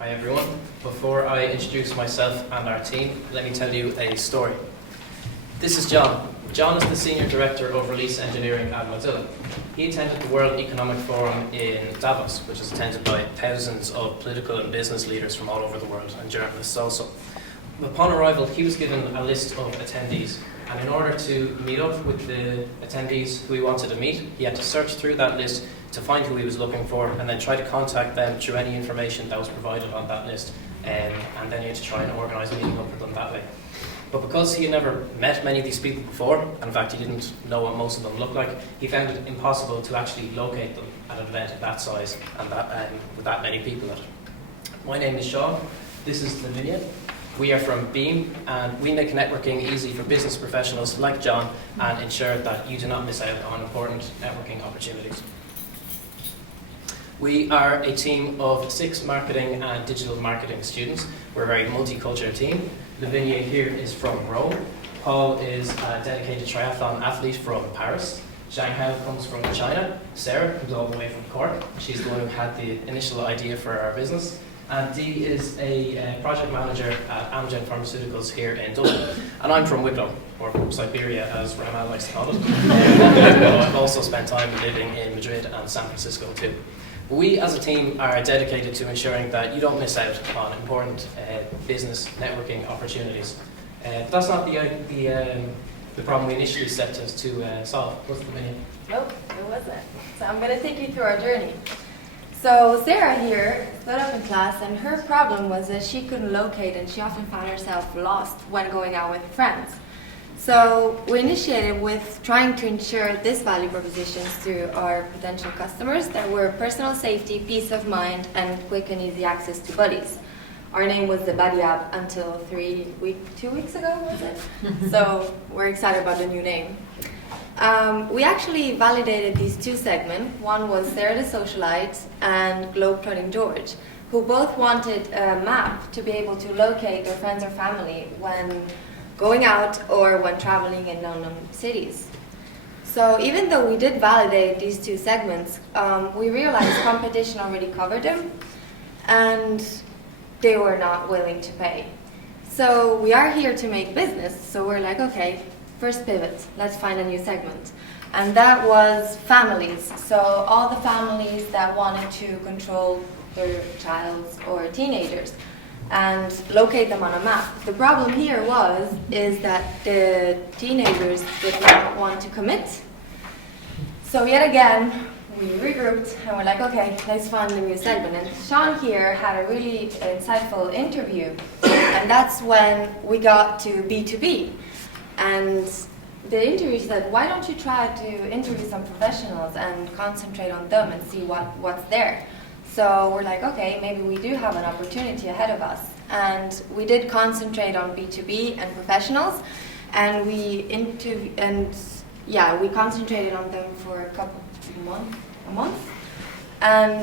Hi everyone. Before I introduce myself and our team, let me tell you a story. This is John. John is the Senior Director of Release Engineering at Mozilla. He attended the World Economic Forum in Davos, which is attended by thousands of political and business leaders from all over the world, and journalists also. Upon arrival, he was given a list of attendees, and in order to meet up with the attendees who he wanted to meet, he had to search through that list to find who he was looking for, and then try to contact them through any information that was provided on that list, and then he had to try and organise a meeting up with them that way. But because he had never met many of these people before, and in fact he didn't know what most of them looked like, he found it impossible to actually locate them at an event of that size and with that many people at it. My name is Sean. This is Lavinia. We are from Beam, and we make networking easy for business professionals like John and ensure that you do not miss out on important networking opportunities. We are a team of 6 marketing and digital marketing students. We're a very multicultural team. Lavinia here is from Rome. Paul is a dedicated triathlon athlete from Paris. Zhang Hao comes from China. Sarah comes all the way from Cork. She's the one who had the initial idea for our business. And Dee is a project manager at Amgen Pharmaceuticals here in Dublin. And I'm from Wicklow, or Siberia as Ramal likes to call it. I've also spent time living in Madrid and San Francisco too. We as a team are dedicated to ensuring that you don't miss out on important business networking opportunities. But that's not the problem we initially set to solve, was it, Lavinia? Nope, it wasn't. So I'm going to take you through our journey. So Sarah here stood up in class, and her problem was that she couldn't locate, and she often found herself lost when going out with friends. So we initiated with trying to ensure this value propositions to our potential customers that were personal safety, peace of mind, and quick and easy access to buddies. Our name was the Buddy app until 2 weeks ago, was it? So we're excited about the new name. We actually validated these 2 segments. One was Sarah the Socialite and Globetrotting George, who both wanted a map to be able to locate their friends or family when going out or when traveling in unknown cities. So even though we did validate these 2 segments, we realized competition already covered them, and they were not willing to pay. So we are here to make business, so we're like, okay, first pivot, let's find a new segment. And that was families, so all the families that wanted to control their childs or teenagers and locate them on a map. The problem here is that the teenagers did not want to commit. So yet again, we regrouped and we're like, okay, let's find a new segment. And Sean here had a really insightful interview, and that's when we got to B2B. And the interview said, why don't you try to interview some professionals and concentrate on them and see what's there? So we're like, okay, maybe we do have an opportunity ahead of us. And we did concentrate on B2B and professionals, and we concentrated on them for a month. And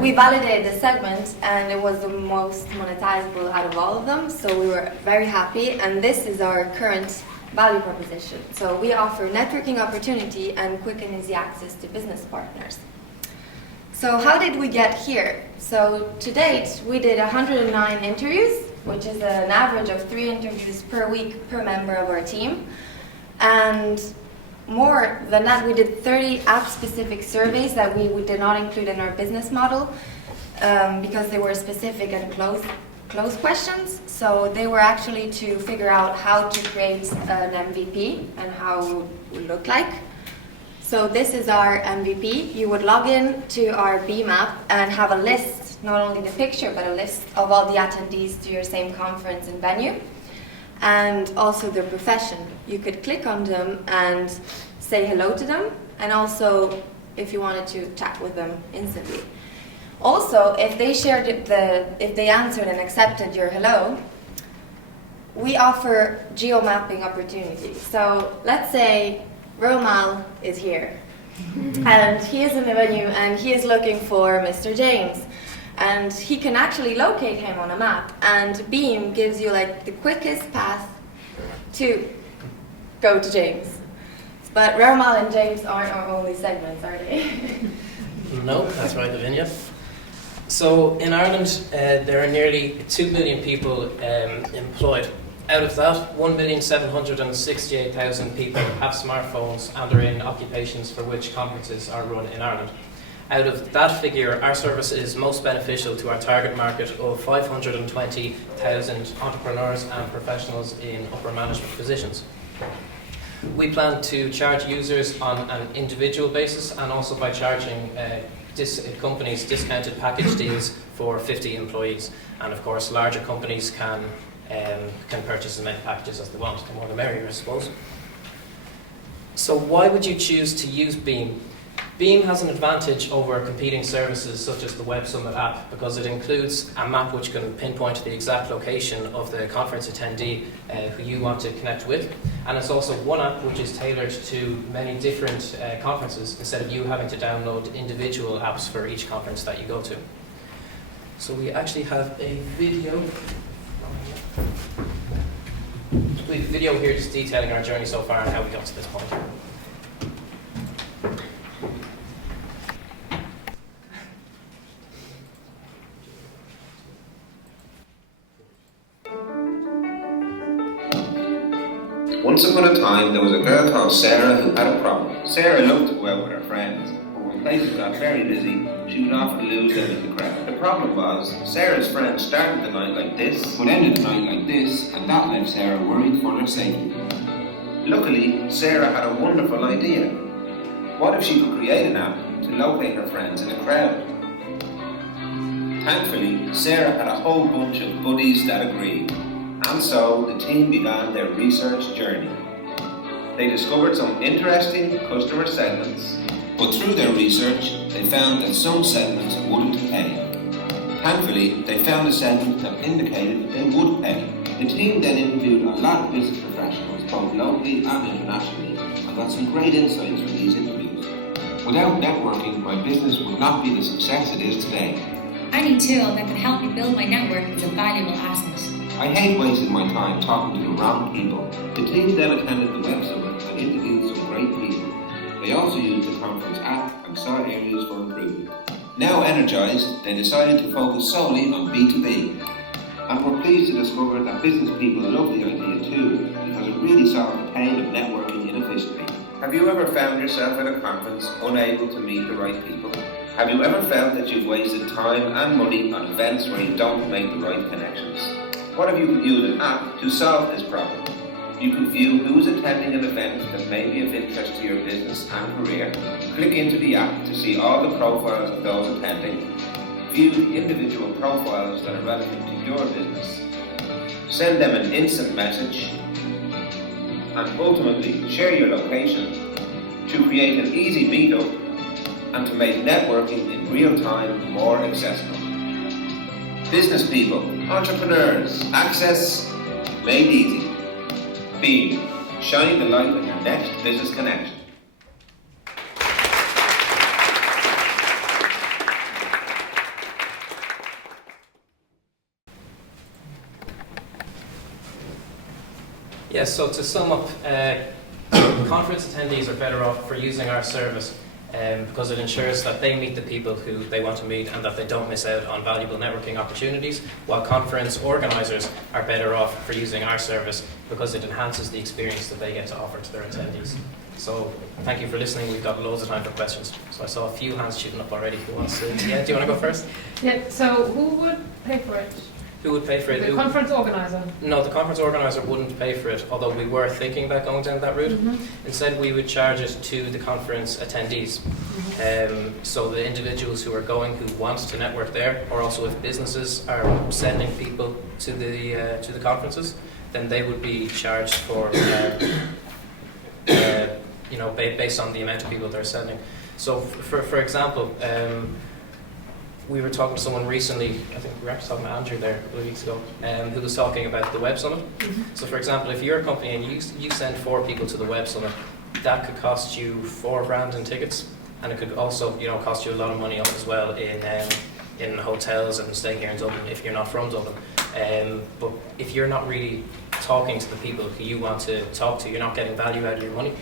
we validated the segment, and it was the most monetizable out of all of them, so we were very happy, and this is our current value proposition. So we offer networking opportunity and quick and easy access to business partners. So how did we get here? So to date, we did 109 interviews, which is an average of 3 interviews per week per member of our team. And more than that, we did 30 app-specific surveys that we did not include in our business model because they were specific and close questions. So they were actually to figure out how to create an MVP and how it would look like. So this is our MVP. You would log in to our Beam app and have a list, not only the picture, but a list of all the attendees to your same conference and venue, and also their profession. You could click on them and say hello to them, and also if you wanted to chat with them instantly. Also, if they answered and accepted your hello, we offer geo-mapping opportunities. So let's say Romal is here, and he is in the venue, and he is looking for Mr. James, and he can actually locate him on a map, and Beam gives you like the quickest path to go to James. But Romal and James aren't our only segments, are they? No, that's right, Lavinia. So in Ireland, there are nearly 2 million people employed. Out of that, 1,768,000 people have smartphones and are in occupations for which conferences are run in Ireland. Out of that figure, our service is most beneficial to our target market of 520,000 entrepreneurs and professionals in upper management positions. We plan to charge users on an individual basis and also by charging companies discounted package deals for 50 employees. And of course, larger companies can purchase as many packages as they want. The more the merrier, I suppose. So why would you choose to use Beam? Beam has an advantage over competing services such as the Web Summit app because it includes a map which can pinpoint the exact location of the conference attendee who you want to connect with. And it's also one app which is tailored to many different conferences instead of you having to download individual apps for each conference that you go to. So we actually have a video. We have a video here just detailing our journey so far and how we got to this point. Once upon a time, there was a girl called Sarah who had a problem. Sarah loved to go out with her friends, but when places got very busy, she would often lose them in the crowd. The problem was, Sarah's friends started the night like this, but ended the night like this, and that left Sarah worried for their safety. Luckily, Sarah had a wonderful idea. What if she could create an app to locate her friends in a crowd? Thankfully, Sarah had a whole bunch of buddies that agreed. And so the team began their research journey. They discovered some interesting customer segments, but through their research, they found that some segments wouldn't pay. Thankfully, they found a segment that indicated they would pay. The team then interviewed a lot of business professionals, both locally and internationally, and got some great insights from these interviews. Without networking, my business would not be the success it is today. Any tool that can help me build my network is a valuable asset. I hate wasting my time talking to the wrong people. The team then attended the Web Summit and interviewed some great people. They also used the conference app and saw areas for improvement. Now energized, they decided to focus solely on B2B. And we're pleased to discover that business people love the idea too, because it really solved the pain of networking inefficiently. Have you ever found yourself at a conference unable to meet the right people? Have you ever felt that you've wasted time and money on events where you don't make the right connections? What if you could use an app to solve this problem? You could view who's attending an event that may be of interest to your business and career. Click into the app to see all the profiles of those attending. View the individual profiles that are relevant to your business. Send them an instant message. And ultimately, share your location to create an easy meetup and to make networking in real time more accessible. Business people, entrepreneurs, access made easy. Beam, shining the light on your next business connection. Yes, so to sum up, conference attendees are better off for using our service because it ensures that they meet the people who they want to meet and that they don't miss out on valuable networking opportunities, while conference organisers are better off for using our service because it enhances the experience that they get to offer to their attendees. So thank you for listening. We've got loads of time for questions. So I saw a few hands shooting up already. Who wants to? Yeah, do you want to go first? Yeah, so who would pay for it? Who would pay for it? The conference organizer? No, the conference organizer wouldn't pay for it, although we were thinking about going down that route. Instead, we would charge it to the conference attendees. So the individuals who are going, who want to network there, or also if businesses are sending people to the conferences, then they would be charged for, based on the amount of people they're sending. So, for example, we were talking to someone recently, I think we were actually talking to Andrew there a couple of weeks ago, who was talking about the Web Summit. So for example, if you're a company and you send 4 people to the Web Summit, that could cost you $4,000 in tickets, and it could also cost you a lot of money as well in hotels and staying here in Dublin if you're not from Dublin. But if you're not really talking to the people who you want to talk to, you're not getting value out of your money,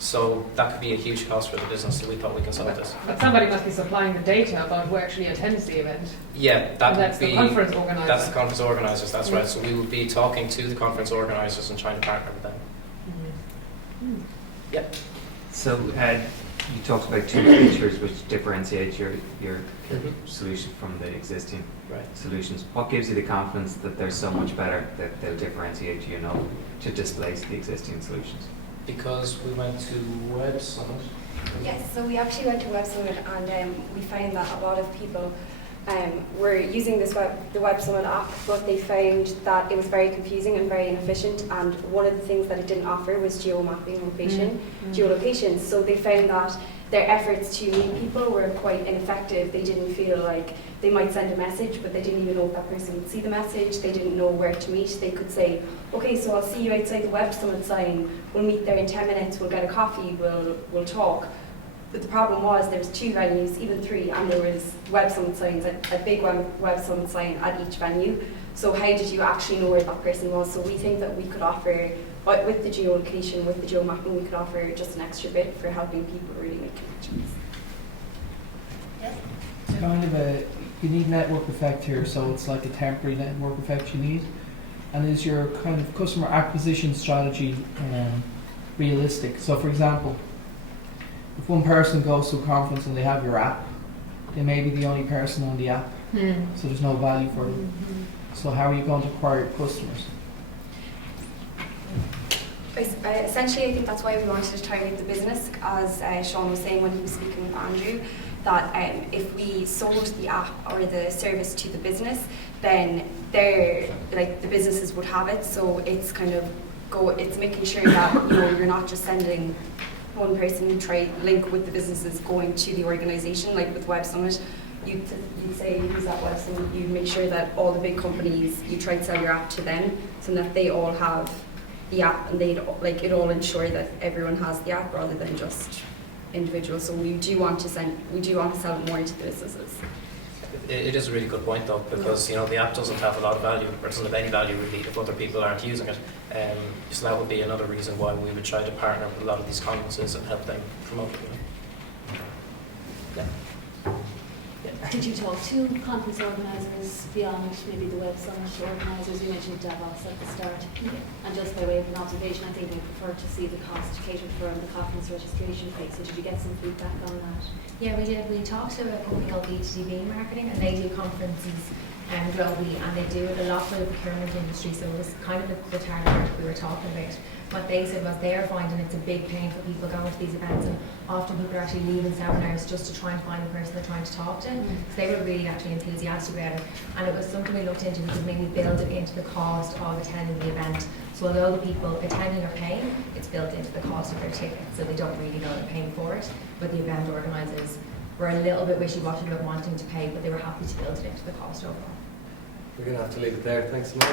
So that could be a huge cost for the business, so we thought we can solve this. But somebody must be supplying the data about who actually attends the event. Yeah, that And that's would be... the conference organizer. That's the conference organisers, that's Yeah. right. So we would be talking to the conference organisers and trying to partner with them. Mm. Yep. So you talked about two features which differentiate your Mhm. solution from the existing Right. solutions. What gives you the confidence that they're so much better that they'll differentiate you enough to displace the existing solutions? Because we went to Web Summit. Yes, so we actually went to Web Summit and we found that a lot of people were using the Web Summit app, but they found that it was very confusing and very inefficient, and one of the things that it didn't offer was geo-mapping geolocation. So they found that their efforts to meet people were quite ineffective. They didn't feel like they might send a message, but they didn't even know if that person would see the message. They didn't know where to meet. They could say, okay, so I'll see you outside the Web Summit sign. We'll meet there in 10 minutes. We'll get a coffee. We'll talk. But the problem was there was 2 venues, even 3, and there was Web Summit signs, a big Web Summit sign at each venue. So how did you actually know where that person was? So we think that we could offer, with the geolocation, with the geomapping, we could offer just an extra bit for helping people really make connections. Yes? It's kind of a unique network effect here, so it's like a temporary network effect you need. And is your kind of customer acquisition strategy realistic? So for example, if one person goes to a conference and they have your app, they may be the only person on the app, so there's no value for them. So how are you going to acquire customers? Essentially, I think that's why we wanted to target the business, as Sean was saying when he was speaking with Andrew, that if we sold the app or the service to the business, then the businesses would have it. So it's kind of it's making sure that you're not just sending one person who try link with the businesses going to the organisation. Like with Web Summit, you'd say who's at Web Summit, you'd make sure that all the big companies, you try to sell your app to them so that they all have the app, and it all ensure that everyone has the app rather than just individuals. So we do want to sell it more to the businesses. It is a really good point though, because the app doesn't have a lot of value, or doesn't have any value really if other people aren't using it. So that would be another reason why we would try to partner with a lot of these conferences and help them promote it. Yeah. Did you talk to conference organisers beyond maybe the Web Summit organisers? You mentioned Davos at the start. And just by way of an observation, I think they prefer to see the cost catered for on the conference registration fee. So did you get some feedback on that? Yeah, we did. We talked to a company called B2B Marketing, and they do conferences globally, and they do it a lot for the procurement industry, so it was kind of the target market we were talking about. What they said was they're finding it's a big pain for people going to these events, and often people are actually leaving seminars just to try and find the person they're trying to talk to. So they were really actually enthusiastic about it, and it was something we looked into. We could maybe build it into the cost of attending the event. So although the people attending are paying, it's built into the cost of their ticket, so they don't really know they're paying for it. But the event organisers were a little bit wishy-washy about wanting to pay, but they were happy to build it into the cost overall. We're going to have to leave it there. Thanks so much.